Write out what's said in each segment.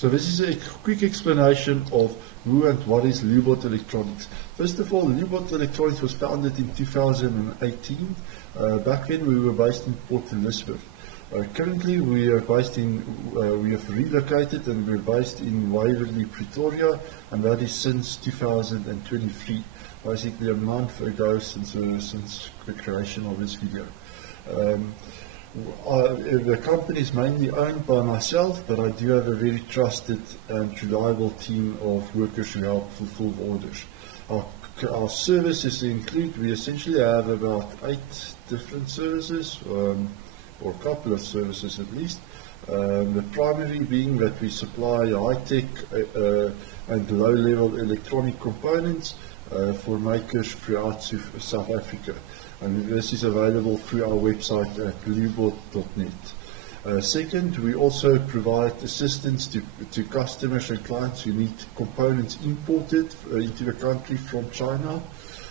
So this is a quick explanation of who and what is Leobot Electronics. First of all, Leobot Electronics was founded in 2018. Back then we were based in Port Elizabeth. Currently we are based in, we have relocated and we're based in Waverley, Pretoria, and that is since 2023. Basically a month ago since the creation of this video. The company is mainly owned by myself, but I do have a very trusted and reliable team of workers who help fulfill orders. Our services include, we essentially have about 8 different services, or a couple of services at least. The primary being that we supply high-tech and low-level electronic components for makers throughout South Africa. And this is available through our website at leobot.net. Second, we also provide assistance to customers and clients who need components imported into the country from China.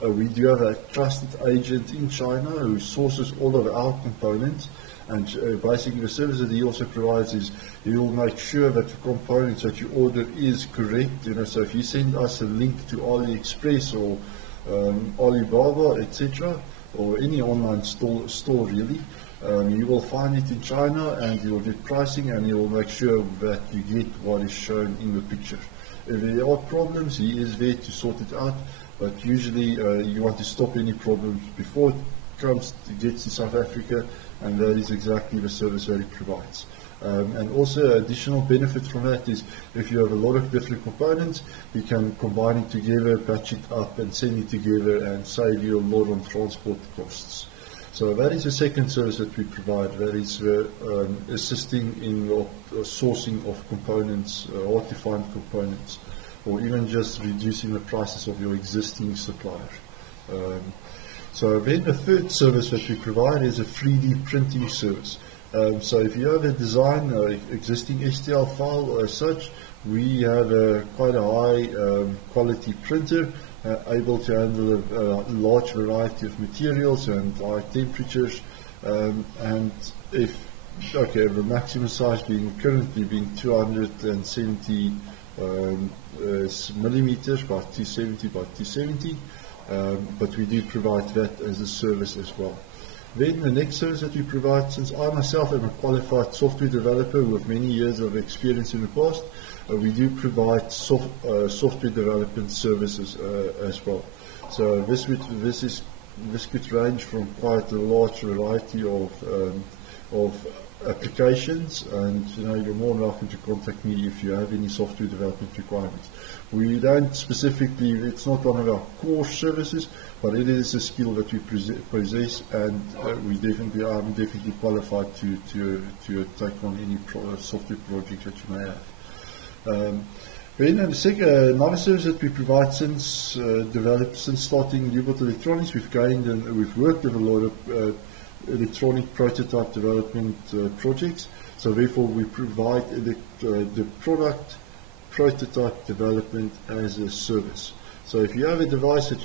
We do have a trusted agent in China who sources all of our components, and basically the service that he also provides is he will make sure that the components that you order is correct. So if you send us a link to AliExpress or Alibaba, etc., or any online store really, you will find it in China and you will get pricing and you will make sure that you get what is shown in the picture. If there are problems, he is there to sort it out, but usually you want to stop any problems before it gets to South Africa, and that is exactly the service that it provides. And also additional benefit from that is if you have a lot of different components, you can combine it together, patch it up and send it together and save you a lot on transport costs. So that is the second service that we provide, that is assisting in the sourcing of components, hard to find components, or even just reducing the prices of your existing supplier. So then the third service that we provide is a 3D printing service. So if you have a design, existing STL file as such, we have quite a high quality printer, able to handle a large variety of materials and high temperatures, and the maximum size currently being 270 millimeters by 270 by 270, but we do provide that as a service as well. Then the next service that we provide, since I myself am a qualified software developer with many years of experience in the past, we do provide software development services as well. So this could range from quite a large variety of applications, and you're more than welcome to contact me if you have any software development requirements. We don't specifically, it's not one of our core services, but it is a skill that we possess, and I'm definitely qualified to take on any software project that you may have. Then another service that we provide since starting Leobot Electronics, we've worked with a lot of electronic prototype development projects. So therefore we provide the product prototype development as a service. So if you have a device that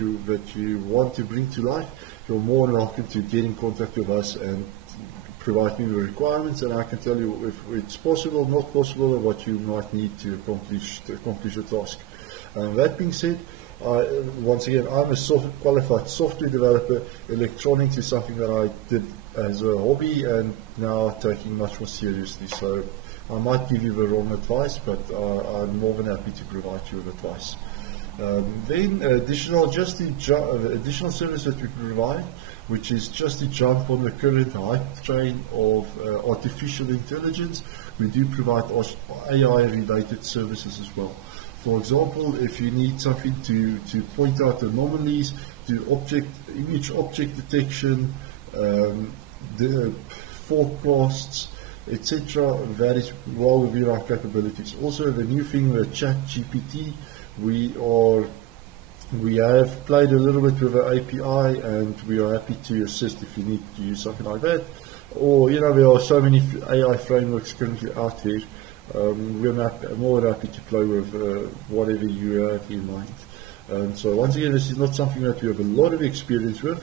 you want to bring to life, you're more than welcome to get in contact with us and provide me with requirements, and I can tell you if it's possible, not possible, or what you might need to accomplish a task. That being said, once again, I'm a qualified software developer. Electronics is something that I did as a hobby and now taking much more seriously. So I might give you the wrong advice, but I'm more than happy to provide you with advice. Then additional service that we provide, which is just to jump on the current hype train of artificial intelligence, we do provide AI-related services as well. For example, if you need something to point out anomalies, do image object detection, the forecasts, etc., that is well within our capabilities. Also, the new thing with ChatGPT, we have played a little bit with the API, and we are happy to assist if you need to use something like that. Or there are so many AI frameworks currently out there. We're more than happy to play with whatever you have in mind. So once again, this is not something that we have a lot of experience with,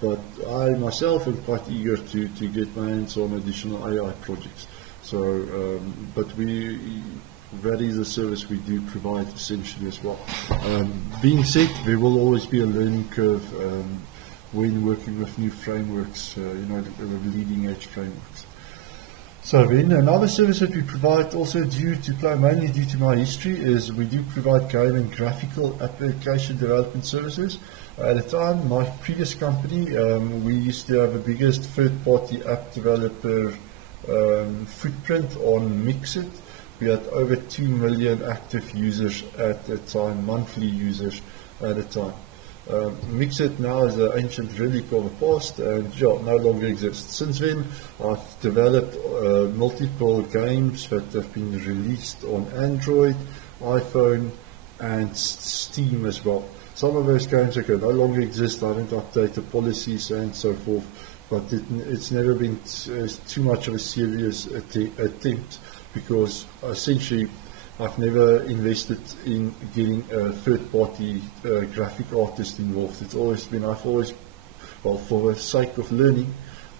but I myself am quite eager to get my hands on additional AI projects. So, but that is a service we do provide essentially as well. Being said, there will always be a learning curve when working with new frameworks, the leading edge frameworks. So then another service that we provide, also mainly due to my history, is we do provide game and graphical application development services. At the time, my previous company, we used to have the biggest third-party app developer footprint on Mixit. We had over 2 million active users at the time, monthly users at the time. Mixit now is an ancient relic of the past and no longer exists. Since then, I've developed multiple games that have been released on Android, iPhone, and Steam as well. Some of those games no longer exist. I don't update the policies and so forth, but it's never been too much of a serious attempt, because essentially I've never invested in getting a third-party graphic artist involved. For the sake of learning,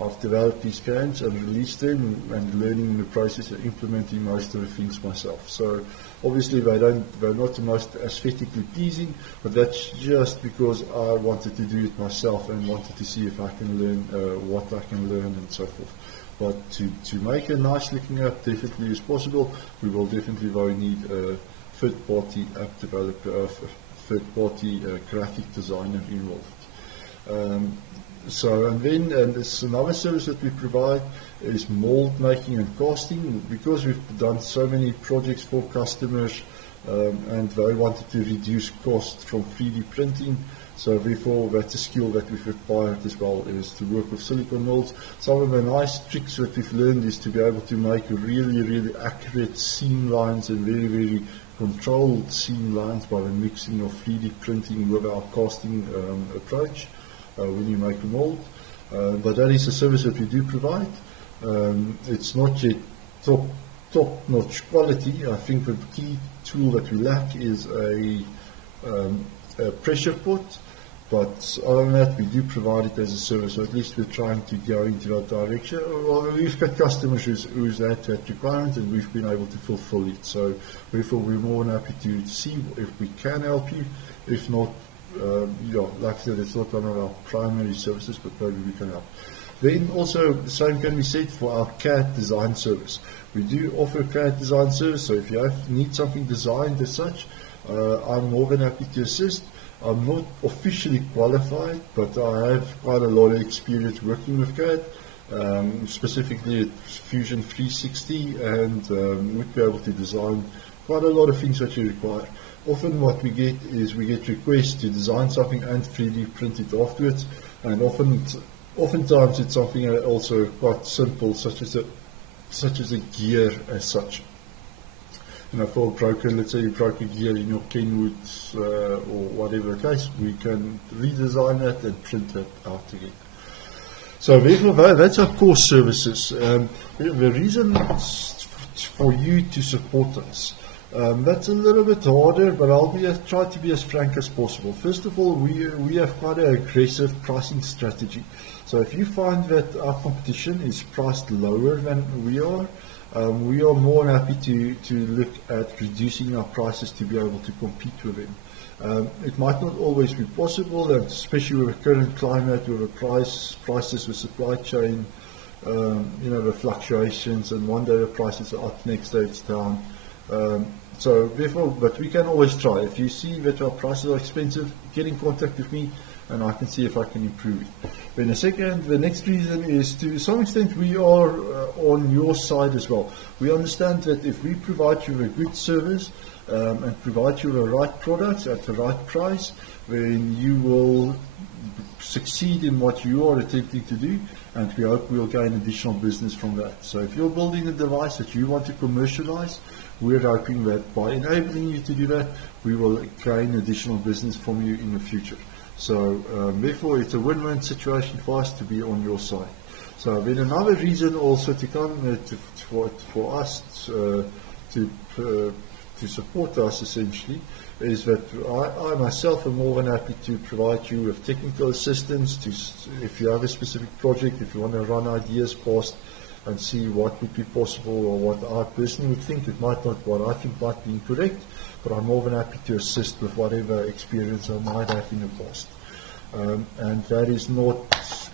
I've developed these games and released them, and learning in the process and implementing most of the things myself. So obviously they're not the most aesthetically pleasing, but that's just because I wanted to do it myself and wanted to see if I can learn what I can learn and so forth. But to make a nice looking app definitely is possible. We will definitely need a third-party app developer, a third-party graphic designer involved. And there's another service that we provide is mold making and casting. Because we've done so many projects for customers and they wanted to reduce cost from 3D printing, so therefore that's a skill that we've acquired as well, is to work with silicone molds. Some of the nice tricks that we've learned is to be able to make really, really accurate seam lines and very, very controlled seam lines by the mixing of 3D printing with our casting approach when you make a mold. But that is a service that we do provide. It's not yet top-notch quality. I think the key tool that we lack is a pressure pot, but other than that, we do provide it as a service, so at least we're trying to go into that direction. Well, we've got customers who's had that requirement, and we've been able to fulfill it. So therefore, we're more than happy to see if we can help you. If not, like I said, it's not one of our primary services, but maybe we can help. Then also, the same can be said for our CAD design service. We do offer a CAD design service, so if you need something designed as such, I'm more than happy to assist. I'm not officially qualified, but I have quite a lot of experience working with CAD, specifically at Fusion 360, and would be able to design quite a lot of things that you require. Often what we get is requests to design something and 3D print it afterwards, and oftentimes it's something also quite simple, such as a gear as such. For a broker, let's say you broke a gear in your Kenwood or whatever the case, we can redesign that and print that out again. So therefore, that's our core services. The reason for you to support us, that's a little bit harder, but I'll try to be as frank as possible. First of all, we have quite an aggressive pricing strategy. So if you find that our competition is priced lower than we are more happy to look at reducing our prices to be able to compete with them. It might not always be possible, and especially with the current climate, with the prices, with supply chain, the fluctuations, and one day the prices are up, next day it's down. So therefore, but we can always try. If you see that our prices are expensive, get in contact with me, and I can see if I can improve it. Then the next reason is, to some extent, we are on your side as well. We understand that if we provide you with a good service and provide you with the right products at the right price, then you will succeed in what you are attempting to do, and we hope we'll gain additional business from that. So if you're building a device that you want to commercialize, we're hoping that by enabling you to do that, we will gain additional business from you in the future. So therefore, it's a win-win situation for us to be on your side. So then another reason also to come for us to support us essentially is that I myself am more than happy to provide you with technical assistance. If you have a specific project, if you want to run ideas past and see what would be possible or what I personally would think. It might not, what I think might be incorrect, but I'm more than happy to assist with whatever experience I might have in the past. And that is not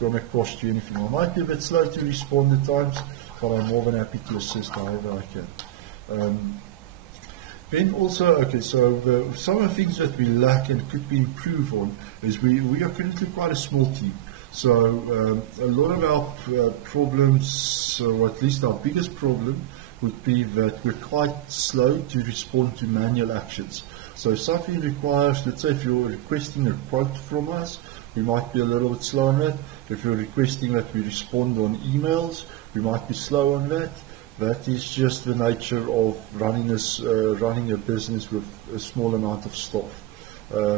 going to cost you anything. I might be a bit slow to respond at times, but I'm more than happy to assist however I can. Then also, okay, so some of the things that we lack and could be improved on is we are currently quite a small team. So a lot of our problems, or at least our biggest problem, would be that we're quite slow to respond to manual actions. So if something requires, let's say if you're requesting a quote from us, we might be a little bit slow on that. If you're requesting that we respond on emails, we might be slow on that. That is just the nature of running a business with a small amount of staff.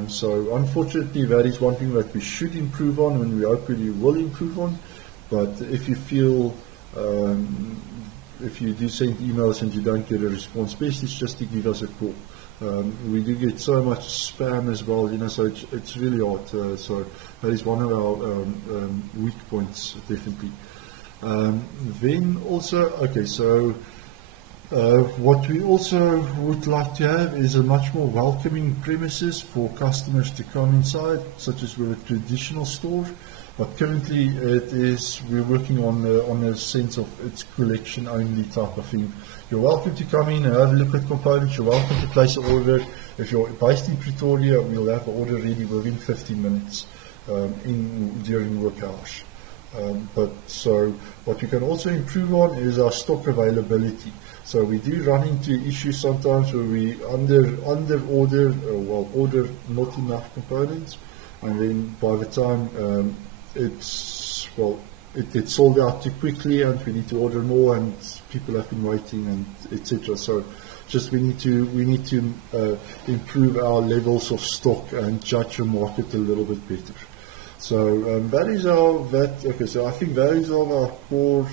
So unfortunately, that is one thing that we should improve on, and we hopefully will improve on. But if you feel, if you do send emails and you don't get a response, best is just to give us a call. We do get so much spam as well, so it's really hard. So that is one of our weak points, definitely. Then also, okay, so what we also would like to have is a much more welcoming premises for customers to come inside, such as with a traditional store. But currently we're working on a sense of it's collection only type of thing. You're welcome to come in and have a look at components. You're welcome to place an order. If you're based in Pretoria, we'll have an order ready within 15 minutes during work hours. But so what we can also improve on is our stock availability. So we do run into issues sometimes where we under order, order not enough components, and then by the time it gets sold out too quickly, and we need to order more, and people have been waiting, and etc. So just we need to improve our levels of stock and judge the market a little bit better. So that is okay. So I think that is all our core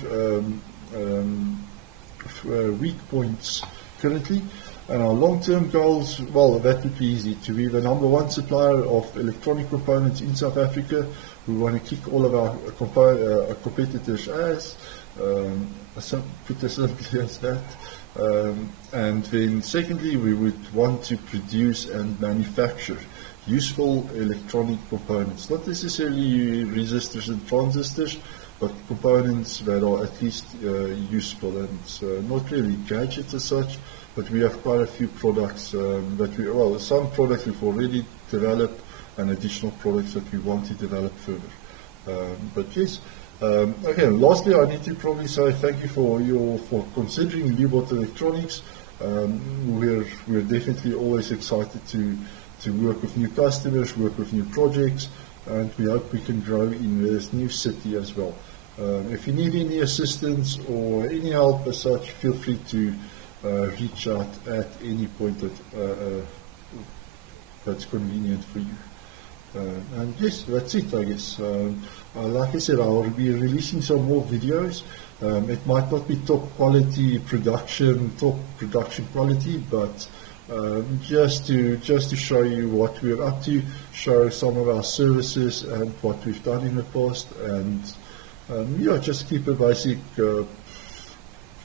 weak points currently, and our long-term goals. Well, that would be easy, to be the #1 supplier of electronic components in South Africa. We want to kick all of our competitors' ass, put it simply as that. And then secondly, we would want to produce and manufacture useful electronic components, not necessarily resistors and transistors, but components that are at least useful, and not really gadgets as such, but we have quite a few products some products we've already developed, and additional products that we want to develop further. But yes, again, lastly, I need to probably say thank you for considering Leobot Electronics. We're definitely always excited to work with new customers, work with new projects, and we hope we can grow in this new city as well. If you need any assistance or any help as such, feel free to reach out at any point that's convenient for you. And yes, that's it, I guess. Like I said, I'll be releasing some more videos. It might not be top production quality, but just to show you what we're up to, show some of our services and what we've done in the past, and just keep a basic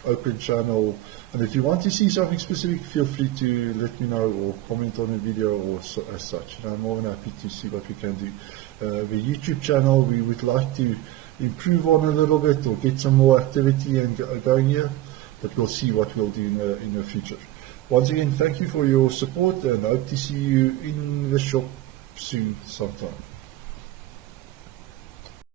open channel. And if you want to see something specific, feel free to let me know or comment on a video or as such. And I'm more than happy to see what we can do. The YouTube channel we would like to improve on a little bit, or get some more activity and going here, but we'll see what we'll do in the future. Once again, thank you for your support, and hope to see you in the shop soon sometime.